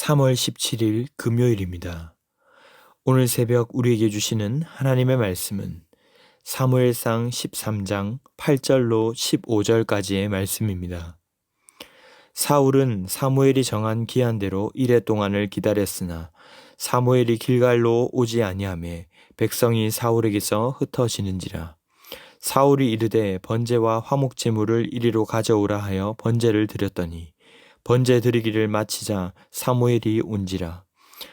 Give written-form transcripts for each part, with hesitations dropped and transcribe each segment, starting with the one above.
3월 17일 금요일입니다. 오늘 새벽 우리에게 주시는 하나님의 말씀은 사무엘상 13장 8절로 15절까지의 말씀입니다. 사울은 사무엘이 정한 기한대로 이레 동안을 기다렸으나 사무엘이 길갈로 오지 아니하매 백성이 사울에게서 흩어지는지라. 사울이 이르되 번제와 화목 제물을 이리로 가져오라 하여 번제를 드렸더니 번제 드리기를 마치자 사무엘이 온지라.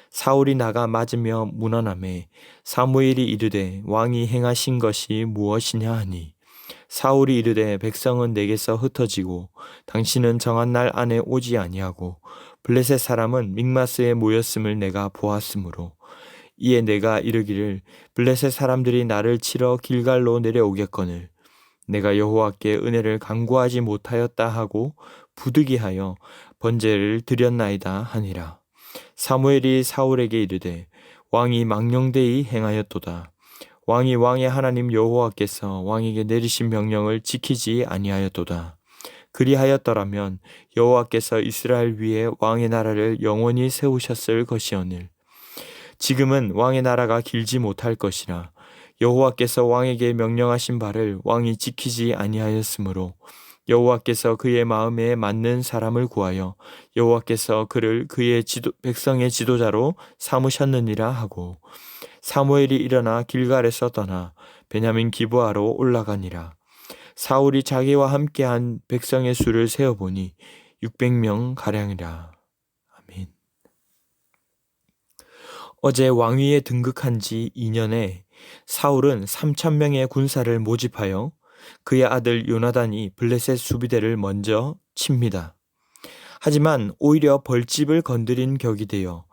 사울이 나가 맞으며 문안하매 사무엘이 이르되 왕이 행하신 것이 무엇이냐 하니 사울이 이르되 백성은 내게서 흩어지고 당신은 정한 날 안에 오지 아니하고 블레셋 사람은 mik마스에 모였음을 내가 보았으므로 이에 내가 이르기를 블레셋 사람들이 나를 치러 길갈로 내려오겠거늘 내가 여호와께 은혜를 간구하지 못하였다 하고 부득이하여 번제를 드렸나이다 하니라. 사무엘이 사울에게 이르되 왕이 망령되이 행하였도다. 왕이 왕의 하나님 여호와께서 왕에게 내리신 명령을 지키지 아니하였도다. 그리하였더라면 여호와께서 이스라엘 위에 왕의 나라를 영원히 세우셨을 것이오늘 지금은 왕의 나라가 길지 못할 것이라. 여호와께서 왕에게 명령하신 바를 왕이 지키지 아니하였으므로 여호와께서 그의 마음에 맞는 사람을 구하여 여호와께서 그를 그의 백성의 지도자로 삼으셨느니라 하고 사무엘이 일어나 길갈에서 떠나 베냐민 기브아로 올라가니라. 사울이 자기와 함께한 백성의 수를 세어보니 600명 가량이라. 아멘. 어제 왕위에 등극한 지 2년에 사울은 3,000명의 군사를 모집하여 그의 아들 요나단이 블레셋 수비대를 먼저 칩니다. 하지만 오히려 벌집을 건드린 격이 되어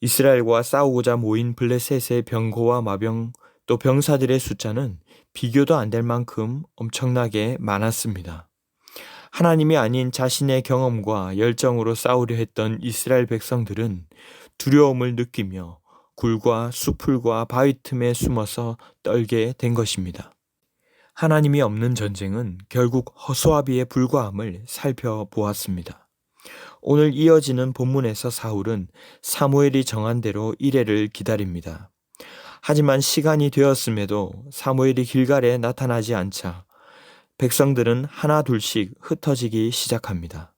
이스라엘과 싸우고자 모인 블레셋의 병거와 마병 또 병사들의 숫자는 비교도 안 될 만큼 엄청나게 많았습니다. 하나님이 아닌 자신의 경험과 열정으로 싸우려 했던 이스라엘 백성들은 두려움을 느끼며 굴과 수풀과 바위 틈에 숨어서 떨게 된 것입니다. 하나님이 없는 전쟁은 결국 허수아비에 불과함을 살펴보았습니다. 오늘 이어지는 본문에서 사울은 사무엘이 정한 대로 이레를 기다립니다. 하지만 시간이 되었음에도 사무엘이 길갈에 나타나지 않자 백성들은 하나 둘씩 흩어지기 시작합니다.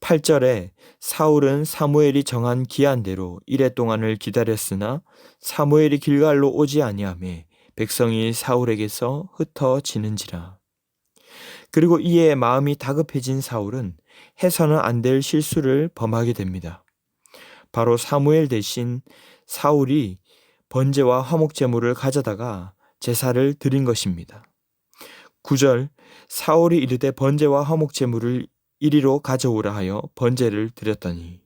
8절에 사울은 사무엘이 정한 기한대로 이레 동안을 기다렸으나 사무엘이 길갈로 오지 아니하매 백성이 사울에게서 흩어지는지라. 그리고 이에 마음이 다급해진 사울은 해서는 안 될 실수를 범하게 됩니다. 바로 사무엘 대신 사울이 번제와 화목제물을 가져다가 제사를 드린 것입니다. 9절 사울이 이르되 번제와 화목제물을 이리로 가져오라 하여 번제를 드렸더니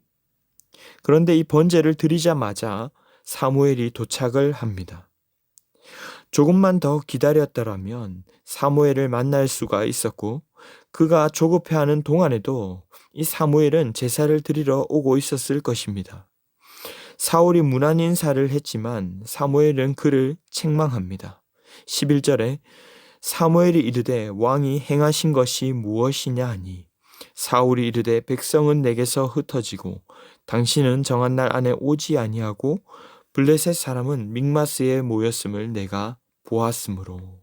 그런데 이 번제를 드리자마자 사무엘이 도착을 합니다. 조금만 더 기다렸더라면 사무엘을 만날 수가 있었고 그가 조급해하는 동안에도 이 사무엘은 제사를 드리러 오고 있었을 것입니다. 사울이 문안 인사를 했지만 사무엘은 그를 책망합니다. 11절에 사무엘이 이르되 왕이 행하신 것이 무엇이냐 하니 사울이 이르되 백성은 내게서 흩어지고 당신은 정한 날 안에 오지 아니하고 블레셋 사람은 mik마스에 모였음을 내가 보았으므로.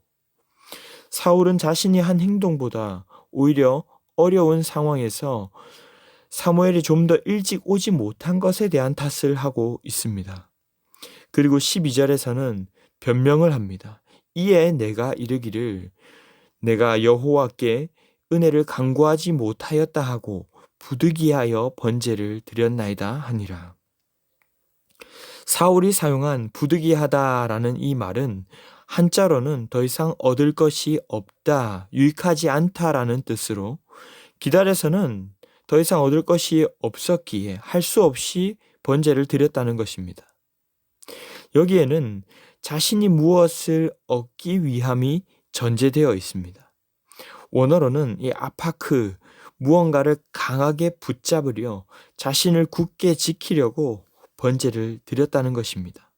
사울은 자신이 한 행동보다 오히려 어려운 상황에서 사무엘이 좀 더 일찍 오지 못한 것에 대한 탓을 하고 있습니다. 그리고 12절에서는 변명을 합니다. 이에 내가 이르기를 내가 여호와께 은혜를 간구하지 못하였다 하고 부득이하여 번제를 드렸나이다 하니라. 사울이 사용한 부득이하다라는 이 말은 한자로는 더 이상 얻을 것이 없다, 유익하지 않다라는 뜻으로 기다려서는 더 이상 얻을 것이 없었기에 할 수 없이 번제를 드렸다는 것입니다. 여기에는 자신이 무엇을 얻기 위함이 전제되어 있습니다. 원어로는 이 아파크, 무언가를 강하게 붙잡으려 자신을 굳게 지키려고 번제를 드렸다는 것입니다.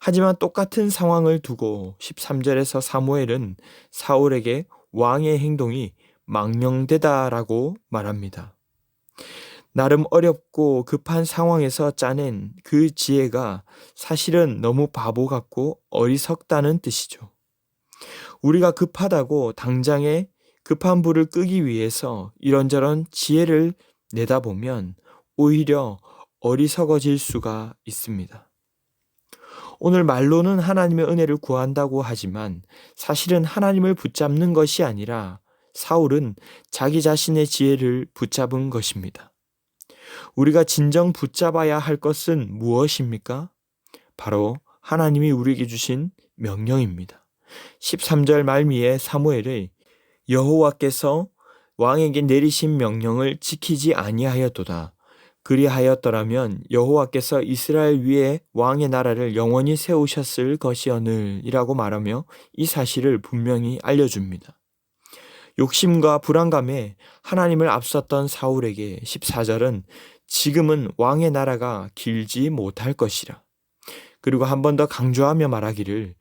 하지만 똑같은 상황을 두고 13절에서 사무엘은 사울에게 왕의 행동이 망령되다라고 말합니다. 나름 어렵고 급한 상황에서 짜낸 그 지혜가 사실은 너무 바보 같고 어리석다는 뜻이죠. 우리가 급하다고 당장에 급한 불을 끄기 위해서 이런저런 지혜를 내다보면 오히려 어리석어질 수가 있습니다. 오늘 말로는 하나님의 은혜를 구한다고 하지만 사실은 하나님을 붙잡는 것이 아니라 사울은 자기 자신의 지혜를 붙잡은 것입니다. 우리가 진정 붙잡아야 할 것은 무엇입니까? 바로 하나님이 우리에게 주신 명령입니다. 13절 말미에 사무엘이 여호와께서 왕에게 내리신 명령을 지키지 아니하였도다. 그리하였더라면 여호와께서 이스라엘 위에 왕의 나라를 영원히 세우셨을 것이오늘이라고 말하며 이 사실을 분명히 알려줍니다. 욕심과 불안감에 하나님을 앞섰던 사울에게 14절은 지금은 왕의 나라가 길지 못할 것이라. 그리고 한 번 더 강조하며 말하기를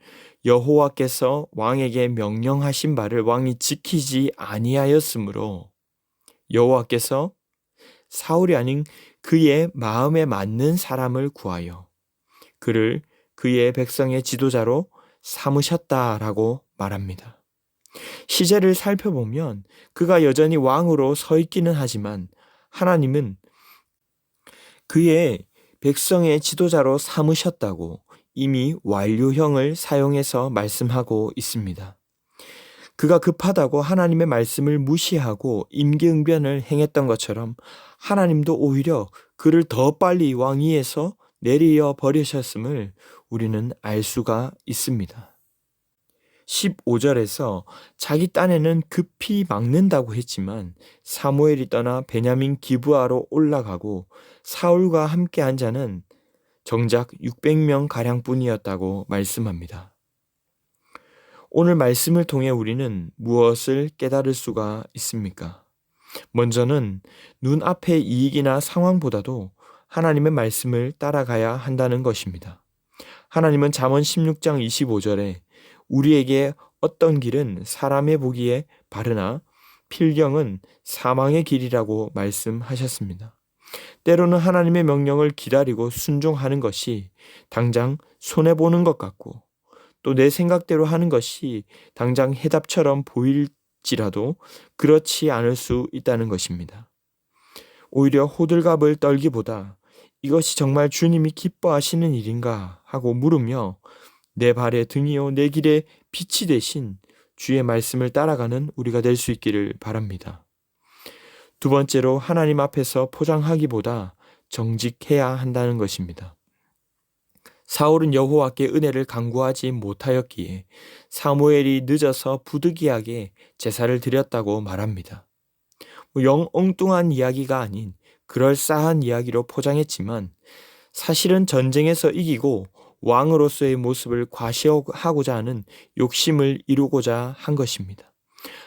여호와께서 왕에게 명령하신 바를 왕이 지키지 아니하였으므로 여호와께서 사울이 아닌 그의 마음에 맞는 사람을 구하여 그를 그의 백성의 지도자로 삼으셨다라고 말합니다. 시제를 살펴보면 그가 여전히 왕으로 서 있기는 하지만 하나님은 그의 백성의 지도자로 삼으셨다고 이미 완료형을 사용해서 말씀하고 있습니다. 그가 급하다고 하나님의 말씀을 무시하고 임기응변을 행했던 것처럼 하나님도 오히려 그를 더 빨리 왕위에서 내려 버리셨음을 우리는 알 수가 있습니다. 15절에서 자기 딴에는 급히 막는다고 했지만 사무엘이 떠나 베냐민 기브아로 올라가고 사울과 함께한 자는 정작 600명 가량뿐이었다고 말씀합니다. 오늘 말씀을 통해 우리는 무엇을 깨달을 수가 있습니까? 먼저는 눈앞의 이익이나 상황보다도 하나님의 말씀을 따라가야 한다는 것입니다. 하나님은 잠언 16장 25절에 우리에게 어떤 길은 사람의 보기에 바르나 필경은 사망의 길이라고 말씀하셨습니다. 때로는 하나님의 명령을 기다리고 순종하는 것이 당장 손해보는 것 같고 또 내 생각대로 하는 것이 당장 해답처럼 보일지라도 그렇지 않을 수 있다는 것입니다. 오히려 호들갑을 떨기보다 이것이 정말 주님이 기뻐하시는 일인가 하고 물으며 내 발의 등이요 내 길의 빛이 되신 주의 말씀을 따라가는 우리가 될 수 있기를 바랍니다. 두 번째로 하나님 앞에서 포장하기보다 정직해야 한다는 것입니다. 사울은 여호와께 은혜를 간구하지 못하였기에 사무엘이 늦어서 부득이하게 제사를 드렸다고 말합니다. 영 엉뚱한 이야기가 아닌 그럴싸한 이야기로 포장했지만 사실은 전쟁에서 이기고 왕으로서의 모습을 과시하고자 하는 욕심을 이루고자 한 것입니다.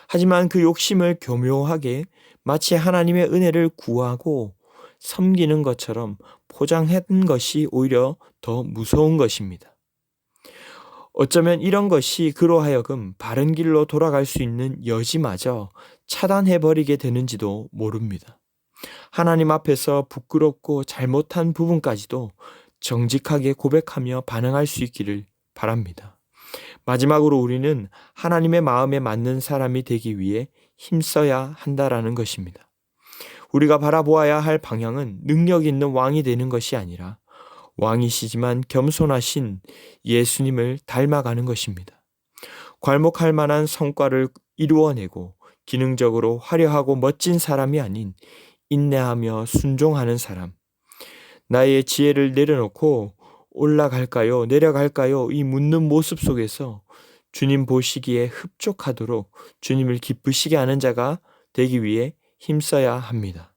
하지만 그 욕심을 교묘하게 마치 하나님의 은혜를 구하고 섬기는 것처럼 포장한 것이 오히려 더 무서운 것입니다. 어쩌면 이런 것이 그로 하여금 바른 길로 돌아갈 수 있는 여지마저 차단해버리게 되는지도 모릅니다. 하나님 앞에서 부끄럽고 잘못한 부분까지도 정직하게 고백하며 반응할 수 있기를 바랍니다. 마지막으로 우리는 하나님의 마음에 맞는 사람이 되기 위해 힘써야 한다라는 것입니다. 우리가 바라보아야 할 방향은 능력 있는 왕이 되는 것이 아니라 왕이시지만 겸손하신 예수님을 닮아가는 것입니다. 괄목할 만한 성과를 이루어내고 기능적으로 화려하고 멋진 사람이 아닌 인내하며 순종하는 사람. 나의 지혜를 내려놓고 올라갈까요? 내려갈까요? 이 묻는 모습 속에서 주님 보시기에 흡족하도록 주님을 기쁘시게 하는 자가 되기 위해 힘써야 합니다.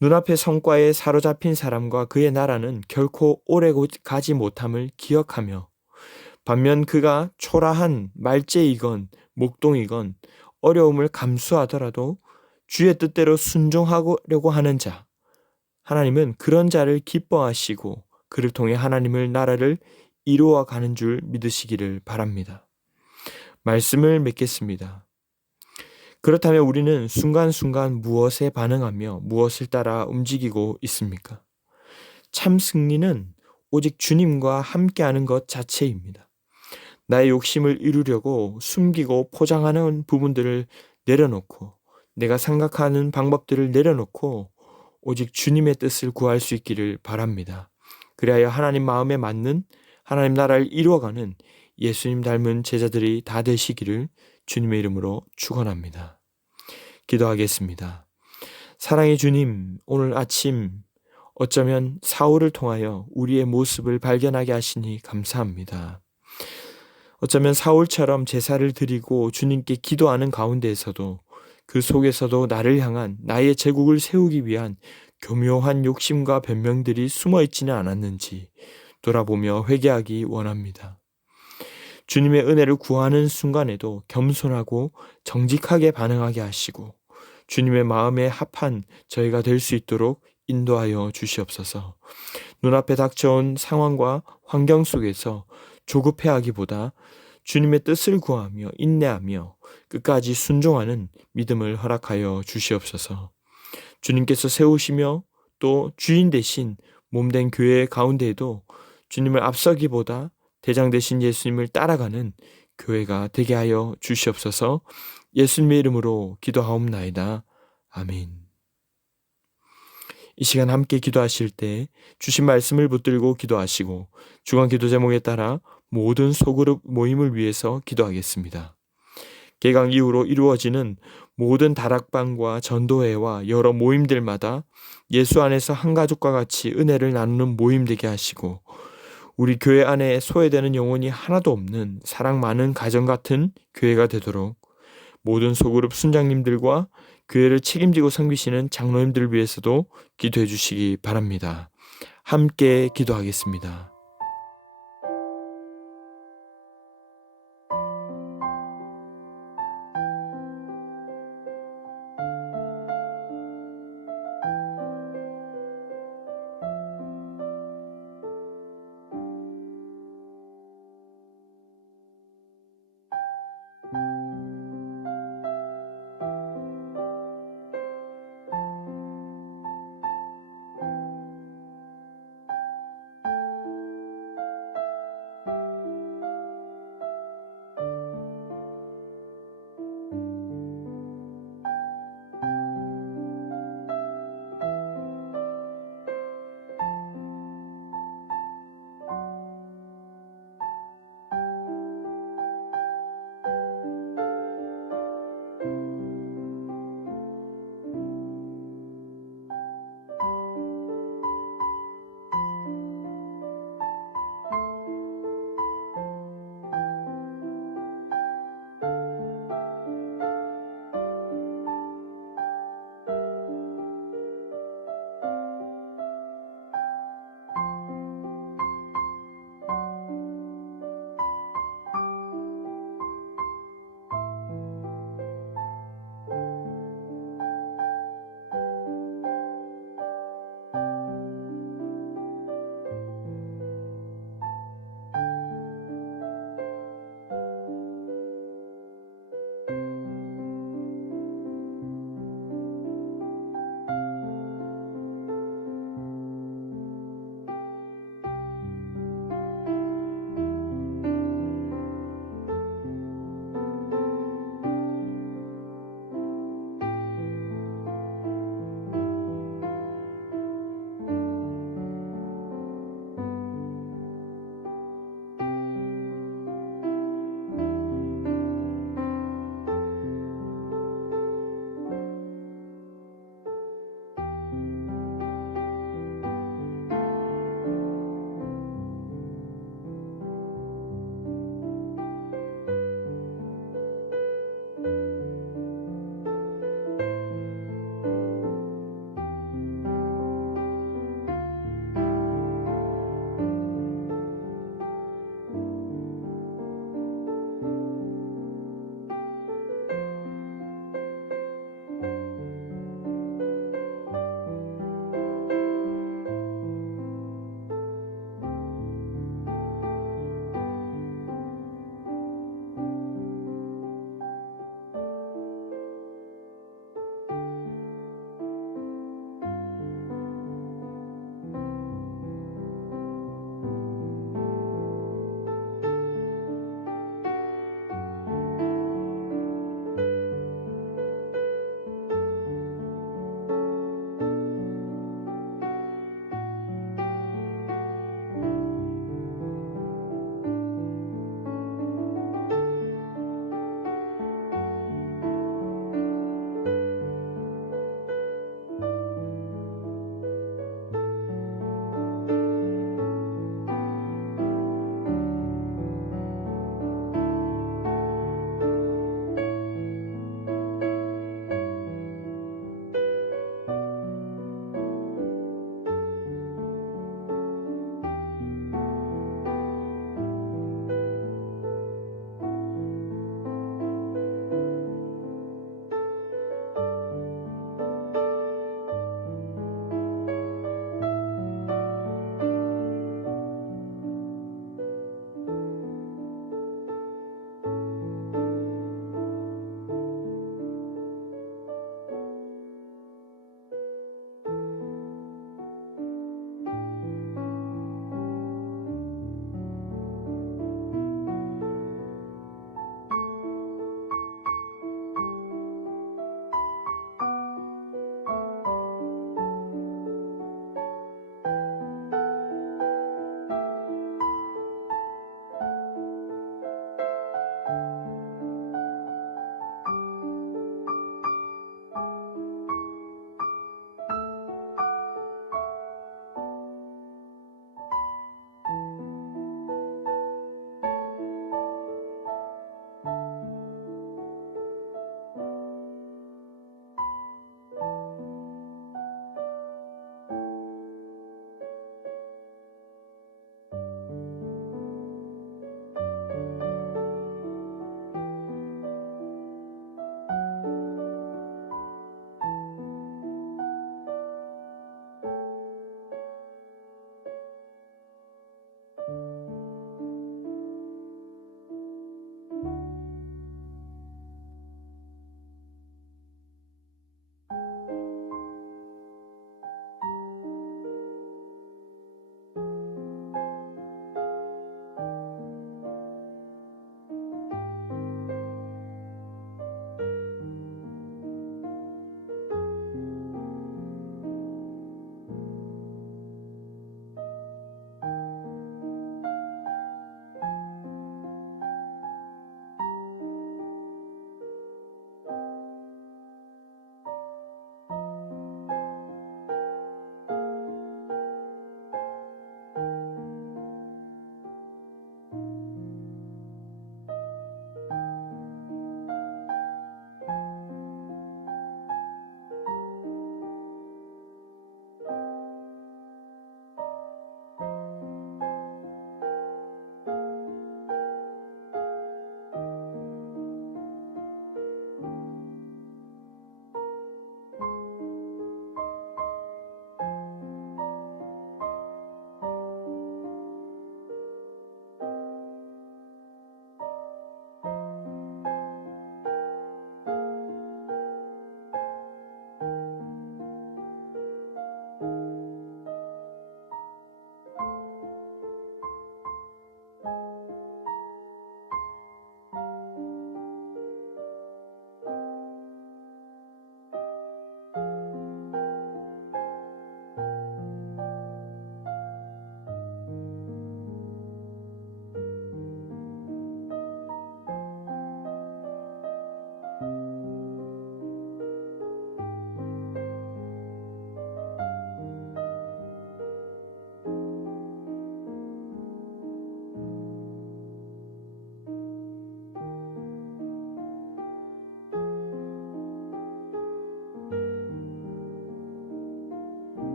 눈앞의 성과에 사로잡힌 사람과 그의 나라는 결코 오래 가지 못함을 기억하며 반면 그가 초라한 말재이건 목동이건 어려움을 감수하더라도 주의 뜻대로 순종하려고 하는 자, 하나님은 그런 자를 기뻐하시고 그를 통해 하나님의 나라를 이루어가는 줄 믿으시기를 바랍니다. 말씀을 맺겠습니다. 그렇다면 우리는 순간순간 무엇에 반응하며 무엇을 따라 움직이고 있습니까? 참 승리는 오직 주님과 함께하는 것 자체입니다. 나의 욕심을 이루려고 숨기고 포장하는 부분들을 내려놓고 내가 생각하는 방법들을 내려놓고 오직 주님의 뜻을 구할 수 있기를 바랍니다. 그리하여 하나님 마음에 맞는 하나님 나라를 이루어가는 예수님 닮은 제자들이 다 되시기를 주님의 이름으로 축원합니다. 기도하겠습니다. 사랑의 주님, 오늘 아침 어쩌면 사울을 통하여 우리의 모습을 발견하게 하시니 감사합니다. 어쩌면 사울처럼 제사를 드리고 주님께 기도하는 가운데에서도 그 속에서도 나를 향한 나의 제국을 세우기 위한 교묘한 욕심과 변명들이 숨어 있지는 않았는지 돌아보며 회개하기 원합니다. 주님의 은혜를 구하는 순간에도 겸손하고 정직하게 반응하게 하시고 주님의 마음에 합한 저희가 될 수 있도록 인도하여 주시옵소서. 눈앞에 닥쳐온 상황과 환경 속에서 조급해하기보다 주님의 뜻을 구하며 인내하며 끝까지 순종하는 믿음을 허락하여 주시옵소서. 주님께서 세우시며 또 주인 대신 몸된 교회 가운데에도 주님을 앞서기보다 대장 되신 예수님을 따라가는 교회가 되게 하여 주시옵소서. 예수님의 이름으로 기도하옵나이다. 아멘. 이 시간 함께 기도하실 때 주신 말씀을 붙들고 기도하시고 주간 기도 제목에 따라 모든 소그룹 모임을 위해서 기도하겠습니다. 개강 이후로 이루어지는 모든 다락방과 전도회와 여러 모임들마다 예수 안에서 한 가족과 같이 은혜를 나누는 모임 되게 하시고 우리 교회 안에 소외되는 영혼이 하나도 없는 사랑 많은 가정 같은 교회가 되도록 모든 소그룹 순장님들과 교회를 책임지고 섬기시는 장로님들을 위해서도 기도해 주시기 바랍니다. 함께 기도하겠습니다.